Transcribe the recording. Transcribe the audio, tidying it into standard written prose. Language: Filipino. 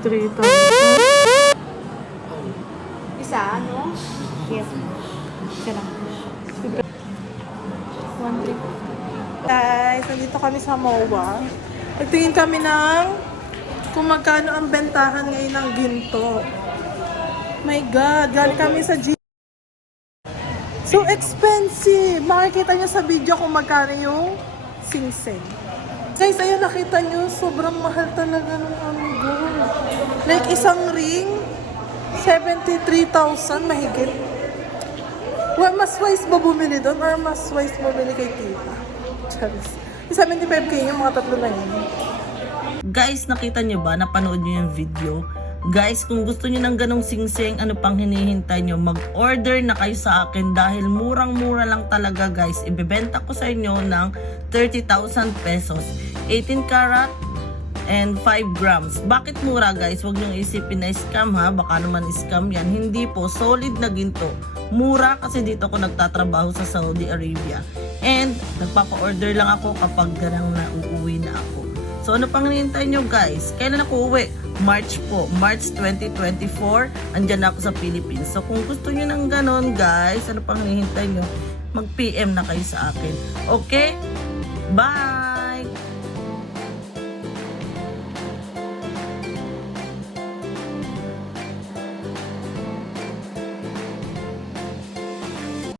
3,000. Isa, ano? Yes. Isa lang. 1,300. Guys, nandito kami sa MOA. Nagtingin kami ng kung magkano ang bentahan ngayon ng ginto. My God, galing kami sa G. So expensive! Makikita nyo sa video kung magkano yung singsing. Guys, ayun nakita nyo, sobrang mahal talaga ng gold. Like isang ring, 73,000 mahigit. Mas wise ba bumili doon or mas wise bumili kay tita? Charis. 75k yung mga tatlo na yun. Guys, nakita nyo ba? Napanood nyo yung video? Guys, kung gusto nyo ng ganong singsing, ano pang hinihintay nyo? Mag-order na kayo sa akin dahil murang-mura lang talaga guys. Ibebenta ko sa inyo ng 30,000 pesos. 18 karat and 5 grams. Bakit mura guys? Huwag nyo isipin na scam ha. Baka naman scam yan. Hindi po. Solid na ginto. Mura kasi dito ako nagtatrabaho sa Saudi Arabia. And nagpapa-order lang ako kapag ganang na uuwi na ako. So ano pang hinihintay nyo guys? Kailan ako uwi? March po. March 2024. Andyan na ako sa Philippines. So kung gusto nyo ng ganon guys, ano pang hinihintay nyo? Mag-PM na kayo sa akin. Okay? Bye!